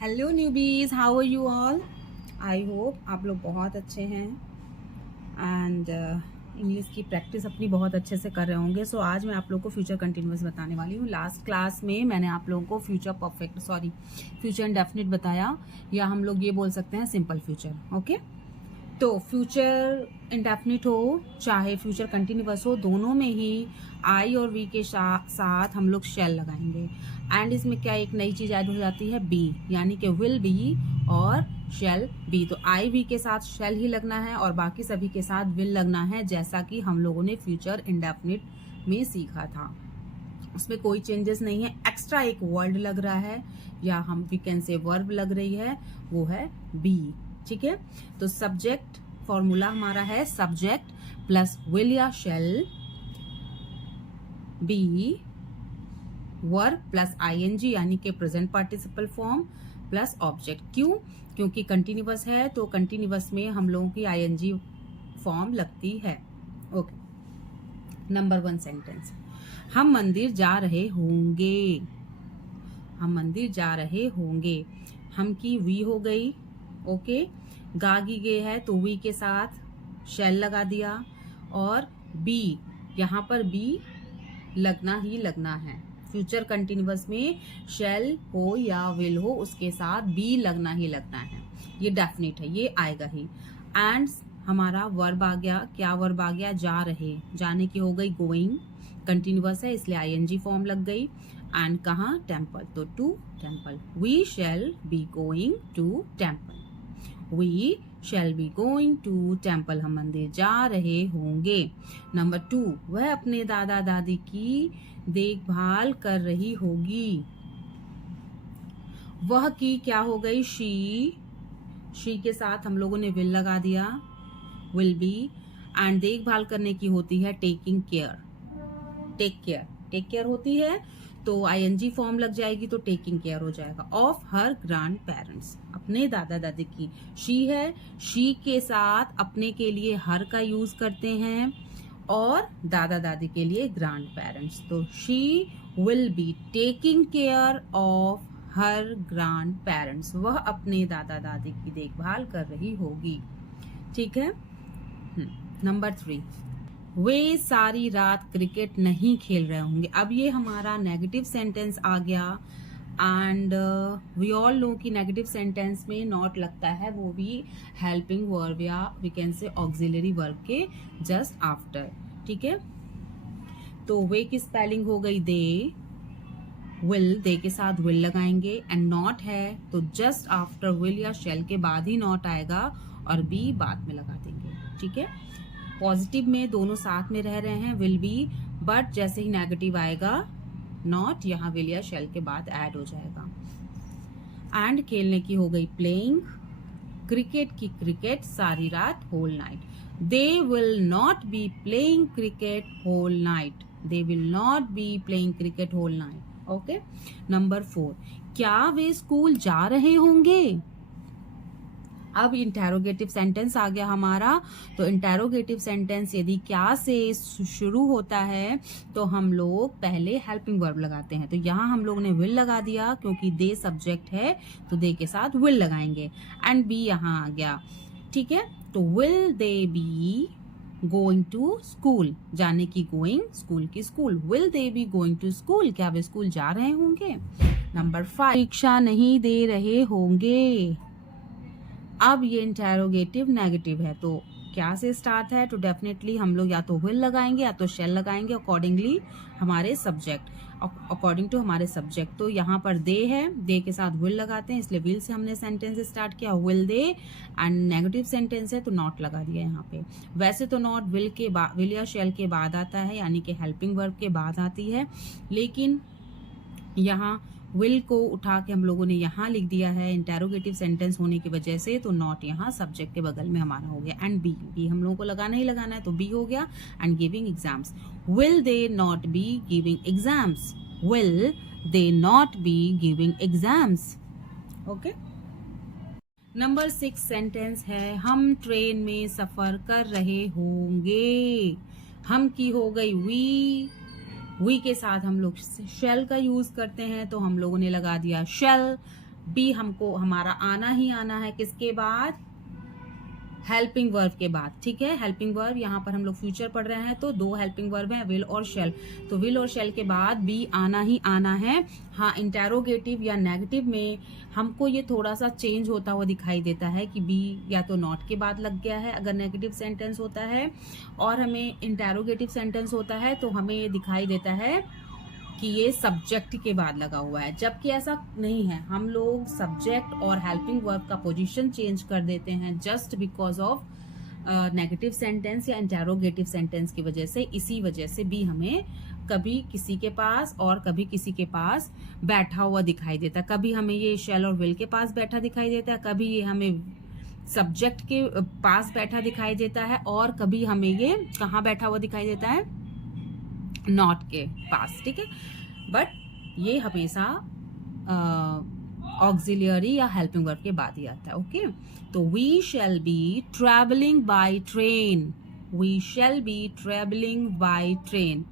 Hello newbies, how are you all. I hope आप लोग बहुत अच्छे हैं एंड इंग्लिश की प्रैक्टिस अपनी बहुत अच्छे से कर रहे होंगे। सो आज मैं आप लोग को फ्यूचर कंटिन्यूअस बताने वाली हूँ। लास्ट क्लास में मैंने आप लोगों को फ्यूचर इंडेफिनिट बताया, या हम लोग ये बोल सकते हैं सिंपल फ्यूचर। ओके, तो फ्यूचर इंडेफिनिट हो चाहे फ्यूचर कंटिन्यूअस हो, दोनों में ही आई और वी के साथ हम लोग शेल लगाएंगे। एंड इसमें क्या एक नई चीज ऐड हो जाती है, बी, यानी कि विल बी और शेल बी। तो आई वी के साथ शेल ही लगना है और बाकी सभी के साथ विल लगना है, जैसा कि हम लोगों ने फ्यूचर इंडेफिनिट में सीखा था। उसमें कोई चेंजेस नहीं है। एक्स्ट्रा एक वर्ड लग रहा है, या हम वी कैन से वर्ब लग रही है, वो है बी। ठीक है, तो सब्जेक्ट फॉर्मूला हमारा है सब्जेक्ट प्लस विल या shall, be verb plus ING यानी कि present participle form plus object. क्यों? क्योंकि कंटिन्यूअस है, तो कंटिन्यूअस में हम लोगों की आईएनजी फॉर्म लगती है। ओके, नंबर 1 सेंटेंस, हम मंदिर जा रहे होंगे। हम मंदिर जा रहे होंगे, हम की वी हो गई। ओके, गागी गे है तो वी के साथ शेल लगा दिया, और बी, यहाँ पर बी लगना ही लगना है। फ्यूचर कंटिन्यूअस में शेल हो या विल हो, उसके साथ बी लगना ही लगना है। ये डेफिनेट है, ये आएगा ही। एंड हमारा वर्ब आ गया, क्या वर्ब आ गया, जा रहे, जाने की हो गई गोइंग, कंटिन्यूअस है इसलिए आईएनजी फॉर्म लग गई। एंड कहाँ, टेम्पल, तो to temple, we shall be going to temple. We shall be going to temple, हम मंदिर जा रहे होंगे। नंबर 2, वह अपने दादा दादी की देखभाल कर रही होगी। वह की क्या हो गई, शी के साथ हम लोगों ने विल लगा दिया, विल बी। एंड देखभाल करने की होती है टेकिंग केयर, टेक केयर होती है, तो आईएनजी फॉर्म लग जाएगी, तो टेकिंग केयर हो जाएगा। ऑफ हर ग्रैंड पेरेंट्स, अपने दादा दादी की, शी है, शी के साथ अपने के लिए हर का यूज करते हैं, और दादा दादी के लिए ग्रैंड पेरेंट्स। तो she will be taking care of her grand parents, वह अपने दादा दादी की देखभाल कर रही होगी। ठीक है। नंबर 3, वे सारी रात क्रिकेट नहीं खेल रहे होंगे। अब ये हमारा नेगेटिव सेंटेंस आ गया, एंड वी ऑल नो कि नेगेटिव सेंटेंस में नॉट लगता है, वो भी हेल्पिंग वर्ब या we can say auxiliary verb के जस्ट आफ्टर। ठीक है, तो वे की स्पेलिंग हो गई दे, विल, दे के साथ विल लगाएंगे, एंड नॉट है तो जस्ट आफ्टर विल या शेल के बाद ही नॉट आएगा, और बी बाद में लगा देंगे। ठीक है, पॉजिटिव में दोनों साथ में रह रहे हैं, विल बी, बट जैसे ही नेगेटिव आएगा नॉट यहाँ विल या शेल के बाद ऐड हो जाएगा। एंड खेलने की हो गई प्लेइंग, क्रिकेट की क्रिकेट, सारी रात whole night. They will not be playing cricket whole night, they will not be playing cricket whole night. Okay, number 4, क्या वे स्कूल जा रहे होंगे। अब इंटेरोगेटिव सेंटेंस आ गया हमारा, तो इंटेरोगेटिव सेंटेंस यदि क्या से शुरू होता है तो हम लोग पहले हेल्पिंग वर्ब लगाते हैं। तो यहाँ हम लोग ने विल लगा दिया, क्योंकि दे सब्जेक्ट है तो दे के साथ विल लगाएंगे, एंड बी यहाँ आ गया। ठीक है, तो will they be going to school, जाने की गोइंग, स्कूल की school, will they be going to school, क्या वे स्कूल जा रहे होंगे। नंबर 5, परीक्षा नहीं दे रहे होंगे। अब ये इंटेरोगेटिव नेगेटिव है, तो क्या से स्टार्ट है, तो डेफिनेटली हम लोग या तो विल लगाएंगे या तो शेल लगाएंगे, अकॉर्डिंगली हमारे सब्जेक्ट, अकॉर्डिंग टू हमारे सब्जेक्ट। तो यहाँ पर दे है, दे के साथ विल लगाते हैं, इसलिए विल से हमने सेंटेंस स्टार्ट किया, will they, and negative sentence है तो नॉट लगा दिया यहाँ पे। वैसे तो नॉट विल या शेल के बाद आता है, यानी कि हेल्पिंग वर्ब के बाद आती है, लेकिन यहाँ विल को उठा के हम लोगों ने यहाँ लिख दिया है इंटेरोगेटिव सेंटेंस होने की वजह से, तो नॉट यहाँ सब्जेक्ट के बगल में हमारा हो गया। एंड बी हम लोगों को लगाना ही लगाना है, तो बी हो गया। And giving exams, will they not be giving exams, will they not be giving exams. Okay, number 6 sentence है, हम ट्रेन में सफर कर रहे होंगे। हम की हो गई वी के साथ हम लोग शेल का यूज करते हैं, तो हम लोगों ने लगा दिया शेल, बी हमको हमारा आना ही आना है किसके बाद, हेल्पिंग वर्ब के बाद, ठीक है। हेल्पिंग वर्ब यहाँ पर हम लोग फ्यूचर पढ़ रहे हैं तो 2 हेल्पिंग वर्ब हैं, विल और शेल। तो विल और शेल के बाद बी आना ही आना है। हाँ, इंटेरोगेटिव या नेगेटिव में हमको ये थोड़ा सा चेंज होता हुआ दिखाई देता है कि बी या तो नॉट के बाद लग गया है अगर नेगेटिव सेंटेंस होता है, और हमें इंटेरोगेटिव सेंटेंस होता है तो हमें ये दिखाई देता है कि ये सब्जेक्ट के बाद लगा हुआ है, जबकि ऐसा नहीं है। हम लोग सब्जेक्ट और हेल्पिंग वर्ब का पोजीशन चेंज कर देते हैं just because of negative sentence या इंटेरोगेटिव सेंटेंस की वजह से। इसी वजह से भी हमें कभी किसी के पास और कभी किसी के पास बैठा हुआ दिखाई देता है। कभी हमें ये शेल और विल के पास बैठा दिखाई देता है, कभी ये हमें सब्जेक्ट के पास बैठा दिखाई देता है, और कभी हमें ये कहाँ बैठा हुआ दिखाई देता है, नॉट के पास, ठीक है। बट ये हमेशा ऑक्सिलियरी या हेल्पिंग वर्ब के बाद ही आता है, ओके। तो we shall be travelling by train, we shall be travelling by train.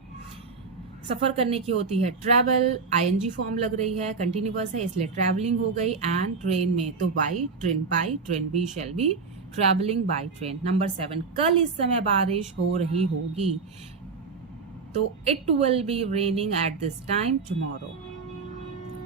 सफर करने की होती है ट्रैवल, आईएनजी फॉर्म लग रही है, कंटिन्यूअस है इसलिए ट्रैवलिंग हो गई, एंड ट्रेन में तो by train, we shall be travelling by train. Number 7, कल इस समय बारिश हो रही होगी, तो it will be raining at this time tomorrow.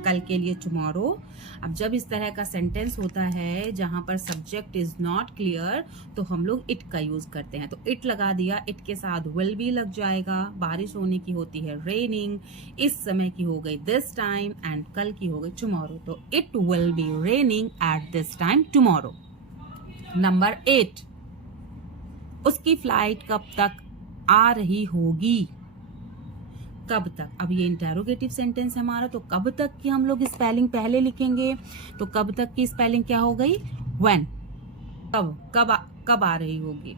कल के लिए टुमारो। अब जब इस तरह का सेंटेंस होता है जहां पर सब्जेक्ट इज नॉट क्लियर तो हम लोग इट का यूज करते हैं। तो इट लगा दिया, इट के साथ विल भी लग जाएगा। बारिश होने की होती है रेनिंग, इस समय की हो गई दिस टाइम, एंड कल की हो गई टुमारो। तो it will be raining at this time tomorrow. Number 8, उसकी फ्लाइट कब तक आ रही होगी। कब तक, अब ये इंटेरोगेटिव सेंटेंस है हमारा, तो कब तक की हम लोग स्पेलिंग पहले लिखेंगे। तो कब तक की स्पेलिंग क्या हो गई, व्हेन। कब आ रही होगी।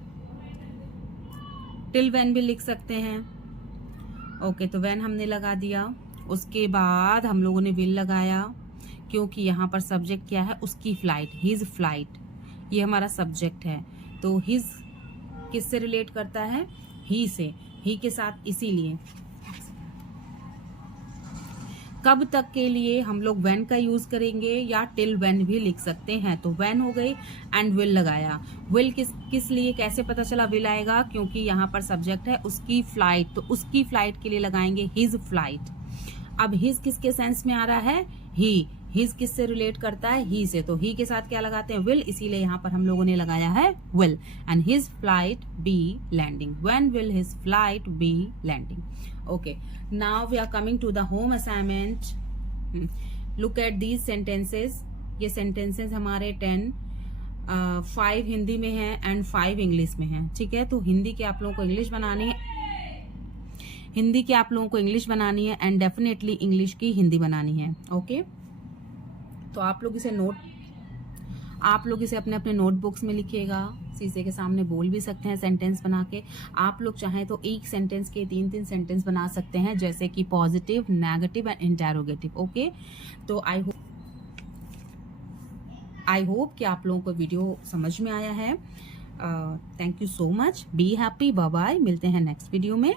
टिल व्हेन भी लिख सकते हैं, ओके। तो व्हेन हमने लगा दिया, उसके बाद हम लोगों ने विल लगाया, क्योंकि यहाँ पर सब्जेक्ट क्या है, उसकी फ्लाइट, हिज फ्लाइट, ये हमारा सब्जेक्ट है। तो हिज किससे रिलेट करता है, ही से, ही के साथ, इसीलिए कब तक के लिए हम लोग व्हेन का यूज करेंगे या टिल व्हेन भी लिख सकते हैं। तो व्हेन हो गई एंड विल लगाया। विल किस लिए, कैसे पता चला विल आएगा, क्योंकि यहाँ पर सब्जेक्ट है उसकी फ्लाइट, तो उसकी फ्लाइट के लिए लगाएंगे हिज फ्लाइट। अब हिज किसके सेंस में आ रहा है, ही, हिज किससे रिलेट करता है, ही से, तो ही के साथ क्या लगाते हैं, विल, इसीलिए यहाँ पर हम लोगों ने लगाया है will. And his flight be landing, when will his flight be landing. Okay, now we are coming to the home assignment. Look at these sentences. ये sentences हमारे 10, 5 हिंदी में है एंड 5 इंग्लिश में है, ठीक है। तो हिंदी के आप लोगों को इंग्लिश बनानी है, हिंदी के आप लोगों को इंग्लिश बनानी है, एंड डेफिनेटली इंग्लिश की हिंदी बनानी है, ओके। तो आप लोग इसे अपने अपने नोटबुक्स में लिखिएगा, शीशे के सामने बोल भी सकते हैं सेंटेंस बना के। आप लोग चाहें तो एक सेंटेंस के 3-3 सेंटेंस बना सकते हैं, जैसे कि positive, negative and interrogative, okay. तो आई होप कि आप लोगों को वीडियो समझ में आया है। Thank you so much, be happy, bye bye, मिलते हैं नेक्स्ट वीडियो में।